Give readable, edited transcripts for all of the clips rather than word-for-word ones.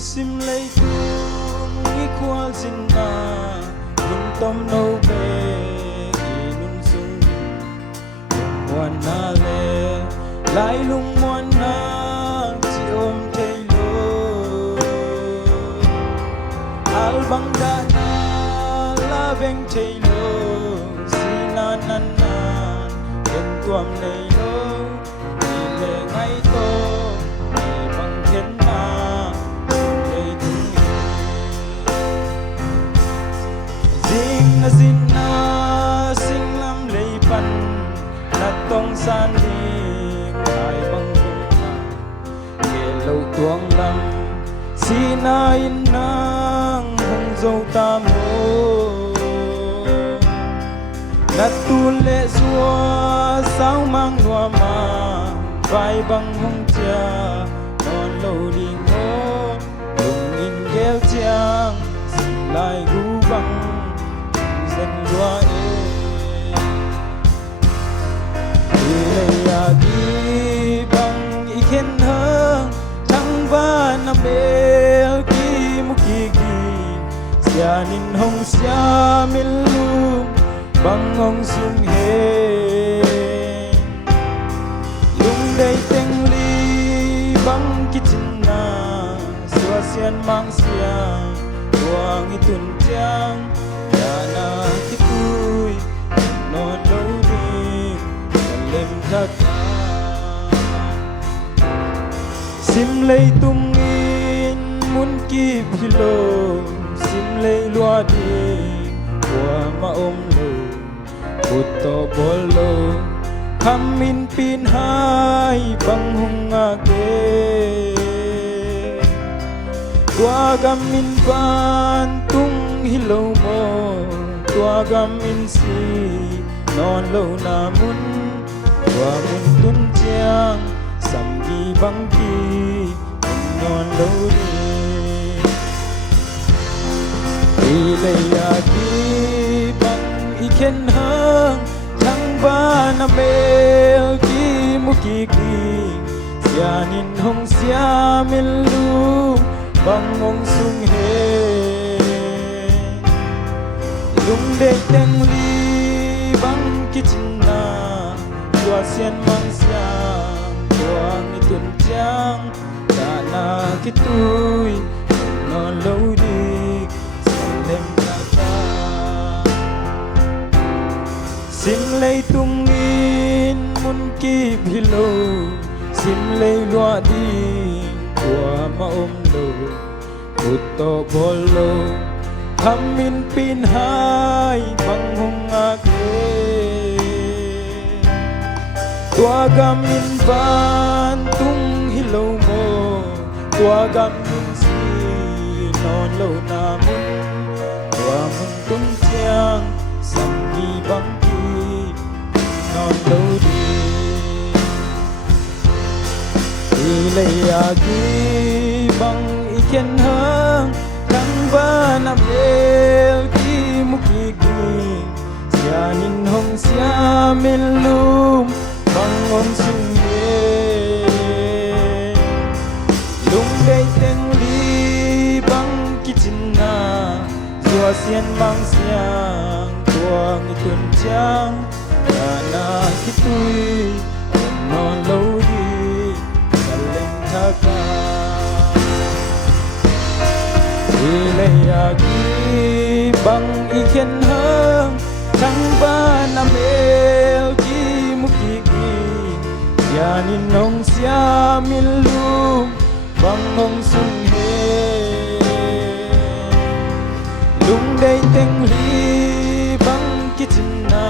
sim lấy tung nghĩ qua xin na nun tâm nâu về kỳ nun sung ngoan na lệ lại lung ngoan na chỉ ôm thấy lô al bang đã na la veng thấy lô si na nan nan em tuam này lô đi lệ ngay to xin na sinh lâm lấy pan na tông san đi ngài băng na kể lâu tuông lâm xin na in nang hung dâu ta mô na tu lệ xua sao mang loa mà vai băng hung cha non lâu đi ngô lùng in gheo chiang xin lại gu băng dân loa ilay agi bang iken hang thang ba na bel ki mukigi sianin hong sia milum bang hong sung he lung day teng li bang kitchen na sua sian mang siang tuang itun tiang na kitui non lâu đi lem thắt sim lấy tung in muốn kịp hilo sim lấy loa đi qua ma ôm lù bút to bolo khăm in pin hai băng hung age qua gam in ban tung hilo mo tua gam in si non lâu na mun tua mun tun chiang sam gi bang ki non lâu đi ilay agi bang iken hang thang ba na bel ki mukiki sianin hong sia milu bang hong sung he lung day teng li bang kitchen na tua sian mang siang tuang itun tiang ta na kitui non lâu đi lem ta ta sim lấy tung in mun kịp hilo sim lấy loa đi qua ma ôm lô bút to bolo khăm in pin hai băng hung age tua gam in van tung hilo mo tua gam in si non lâu na mun tua mun tung chiang sam gi bang ki non lâu đi ilay agi bang iken hang thang ba na bel ki mukigi sianin hong sia milum bang hong sung ye lung day teng li bang kitchen na tua sian mang siang tuang itun chiang na kitui non lâu đi salem thaka ilay agi bang iken hang thang ba na mel ki mukigi sianin hong sia milum bang hong sung he lung day teng li bang kitchen na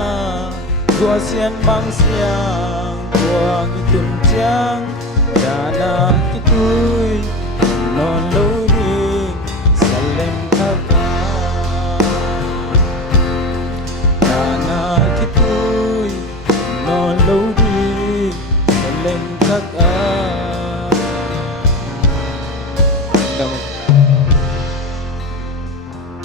tua sian mang siang tuang itun tiang na kitui non lâu